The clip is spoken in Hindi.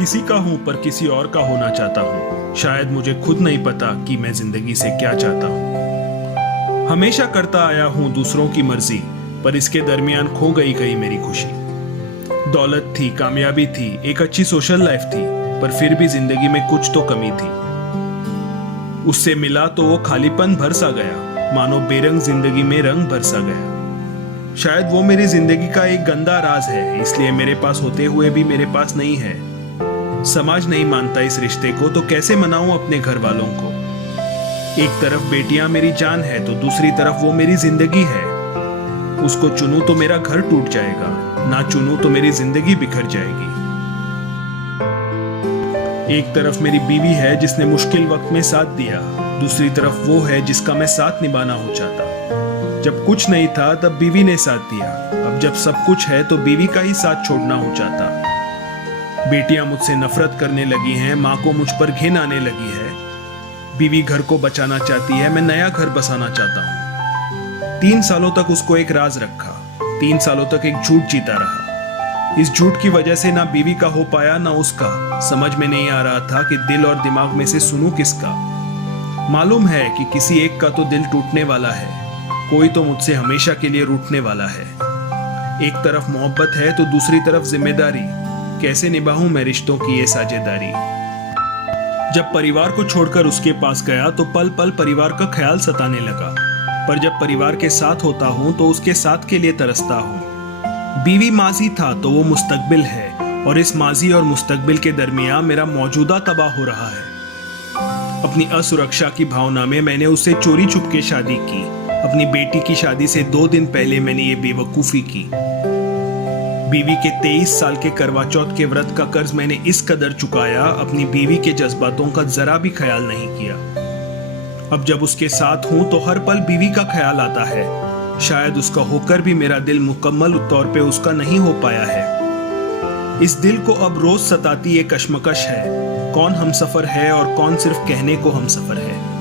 किसी का हूं पर किसी और का होना चाहता हूं। शायद मुझे खुद नहीं पता कि मैं जिंदगी से क्या चाहता हूं। हमेशा करता आया हूं दूसरों की मर्जी, पर इसके दरमियान खो गई कहीं मेरी खुशी। दौलत थी, कामयाबी थी, एक अच्छी सोशल लाइफ थी, पर फिर भी जिंदगी में कुछ तो कमी थी। उससे मिला तो वो खालीपन भर सा गया, मानो बेरंग जिंदगी में रंग भर सा गया। शायद वो मेरी जिंदगी का एक गंदा राज है, इसलिए मेरे पास होते हुए भी मेरे पास नहीं है। समाज नहीं मानता इस रिश्ते को, तो कैसे मनाऊं अपने घर वालों को। एक तरफ बेटियां मेरी जान है, तो दूसरी तरफ वो मेरी जिंदगी है। उसको चुनूं तो मेरा घर टूट जाएगा, ना चुनूं तो मेरी जिंदगी बिखर जाएगी। एक तरफ मेरी बीवी है जिसने मुश्किल वक्त में साथ दिया, दूसरी तरफ वो है जिसका मैं साथ निभाना हो चाहता। जब कुछ नहीं था तब बीवी ने साथ दिया, अब जब सब कुछ है तो बीवी का ही साथ छोड़ना हो चाहता। बेटियां मुझसे नफरत करने लगी हैं, माँ को मुझ पर घिन आने लगी है। बीवी घर को बचाना चाहती है, मैं नया घर बसाना चाहता हूँ। 3 सालों तक उसको एक राज रखा, 3 सालों तक एक झूठ जीता रहा। इस झूठ की वजह से ना बीवी का हो पाया ना उसका। समझ में नहीं आ रहा था कि दिल और दिमाग में से सुनूं किसका। मालूम है कि किसी एक का तो दिल टूटने वाला है, कोई तो मुझसे हमेशा के लिए रूठने वाला है। एक तरफ मोहब्बत है तो दूसरी तरफ जिम्मेदारी। कैसे निभाऊं मैं रिश्तों की ये साझेदारी। जब परिवार को छोड़कर उसके पास गया तो पल पल परिवार का ख्याल सताने लगा, पर जब परिवार के साथ होता हूं तो उसके साथ के लिए तरसता हूं। बीवी माजी था तो वो मुस्तकबिल है, और इस माजी और मुस्तकबिल के दरमियान मेरा मौजूदा तबाह हो रहा है। अपनी असुरक्षा की भावना में मैंने उससे चोरी छुपके शादी की। अपनी बेटी की शादी से 2 दिन पहले मैंने ये बेवकूफी की। बीवी के 23 साल के करवा चौथ के व्रत का कर्ज मैंने इस कदर चुकाया, अपनी बीवी के जज्बातों का जरा भी ख्याल नहीं किया। अब जब उसके साथ हूं तो हर पल बीवी का ख्याल आता है। शायद उसका होकर भी मेरा दिल मुकम्मल तौर पे उसका नहीं हो पाया है। इस दिल को अब रोज सताती एक कश्मकश है, कौन हमसफर है और कौन सिर्फ कहने को हमसफर है।